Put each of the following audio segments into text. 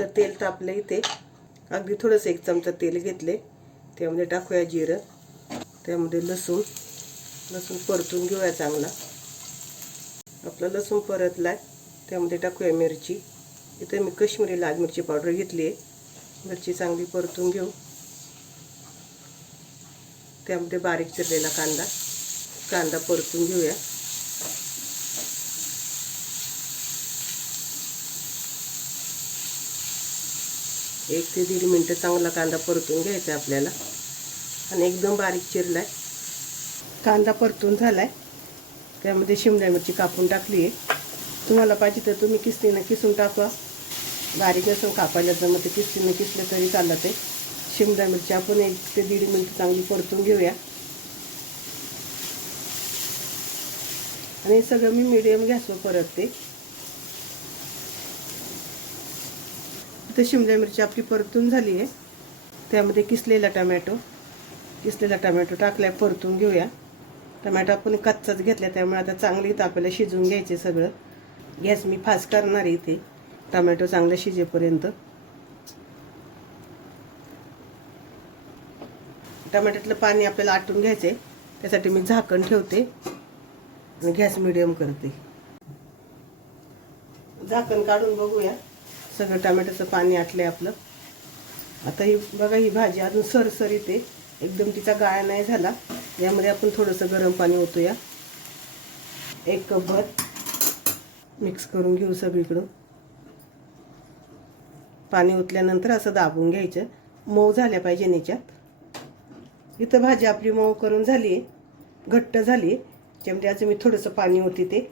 आपलं तेल तापलं इथे. अगदी थोडंसं 1 चमचा तेल घेतले. त्यामध्ये टाकूया जिरं. त्यामध्ये लसूण परतून घेऊया चांगला. आपला लसूण परतलाय. त्यामध्ये टाकूया मिरची. इथे मी काश्मीरी लाल मिरची पावडर घेतली आहे. मिरची चांगली परतून घेऊ. त्यामध्ये बारीक चिरलेला कांदा परतून घेऊया. एक ते 1.5 मिनिटं चांगला कांदा परतून घ्यायचा आपल्याला. आणि एकदम बारीक चिरलाय. कांदा परतून झालाय. त्यामध्ये शिमला मिरची कापून टाकली आहे. तुम्हाला पाहिजे तर तुम्ही किसणीने किसून टाका. बारीक असं कापायला जमत किसणीने किसलं तरी चालतं आहे. शिमला मिरची आपण 1 ते 1.5 मिनिट चांगली परतून घेऊया. आणि सगळं मी मीडियम गॅसवर परतते. इथे शिमला मिरची आपली परतून झाली आहे. त्यामध्ये किसलेला टमॅटो टाकलाय. परतून घेऊया. टमॅटो आपण कच्चाच घेतला त्यामुळे आता चांगली आपल्याला शिजवून घ्यायचे सगळं. गॅस मी फास्ट करणार आहे इथे टमॅटो चांगलं शिजेपर्यंत. टमॅट्यातलं पाणी आपल्याला आटून घ्यायचं आहे. त्यासाठी मी झाकण ठेवते आणि गॅस मिडियम करते. झाकण काढून बघूया. सगळं टमॅटोचं पाणी आटलंय आपलं. आता ही बघा, ही भाजी अजून सरसरीत आहे. एकदम तिचा गाळा नाही झाला. यामध्ये आपण थोडंसं गरम पाणी ओतूया. 1 कपभर मिक्स करून घेऊ सगळीकडून. पाणी ओतल्यानंतर असं दाबून घ्यायचं. मऊ झाल्या पाहिजे ह्याच्यात. इथं भाजी आपली मऊ करून झाली आहे, घट्ट झाली. त्यामध्ये आज मी थोडंसं पाणी ओतते. ते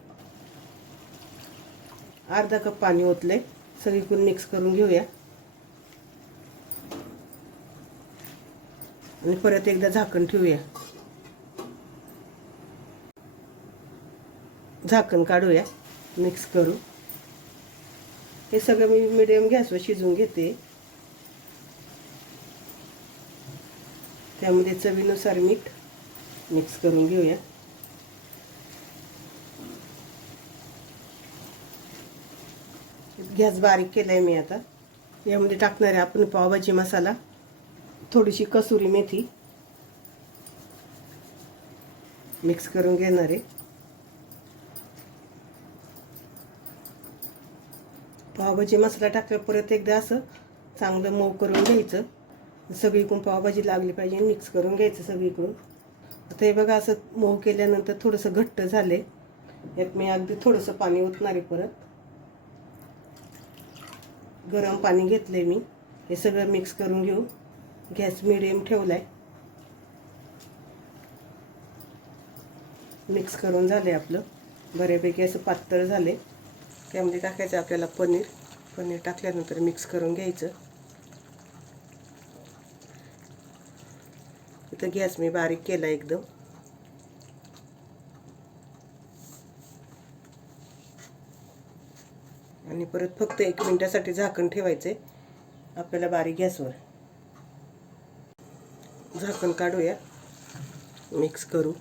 अर्धा कप पाणी ओतलंय. सगळीकडून मिक्स करून घेऊया. आणि परत एकदा झाकण ठेवूया. झाकण काढूया. मिक्स करू. हे सगळं मी मीडियम गॅसवर शिजवून घेते. त्यामध्ये चवीनुसार मीठ मिक्स करून घेऊया. गॅस बारीक केलाय मी आता. यामध्ये टाकणार आहे आपण पावभाजी मसाला, थोडीशी कसुरी मेथी मिक्स करून घेणार आहे. पावभाजी मसाला टाकल्यावर परत एकदा असं चांगलं मऊ करून घ्यायचं. सगळीकडून पावभाजी लागली पाहिजे. मिक्स करून घ्यायचं सगळीकडून. आता हे बघा, असं मऊ केल्यानंतर थोडंसं घट्ट झाले. यात मी अगदी थोडंसं पाणी ओतणार आहे. परत गरम पाणी घेतलंय मी. हे सगळं मिक्स करून घेऊ. गॅस मिडियम ठेवलाय. मिक्स करून झाले आपलं. बऱ्यापैकी असं पातळ झाले. त्यामध्ये टाकायचं आपल्याला पनीर टाकल्यानंतर मिक्स करून घ्यायचं. इथं गॅस मी बारीक केला एकदम. आणि परत फक्त 1 मिनिटासाठी झाकण ठेवायचे आपल्याला बारीक गॅसवर. झाकण काढूया. मिक्स करू.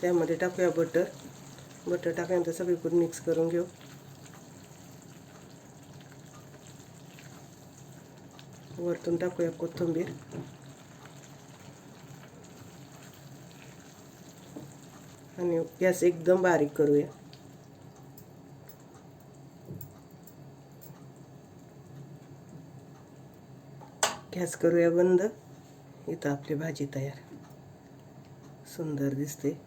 त्यामध्ये टाकूया बटर टाकल्यानंतर सगळीकडून मिक्स करून घेऊ. वरतून टाकूया कोथिंबीर. आणि गॅस एकदम बारीक करूया. गॅस करूया बंद. इथं आपली भाजी तयार. सुंदर दिसते.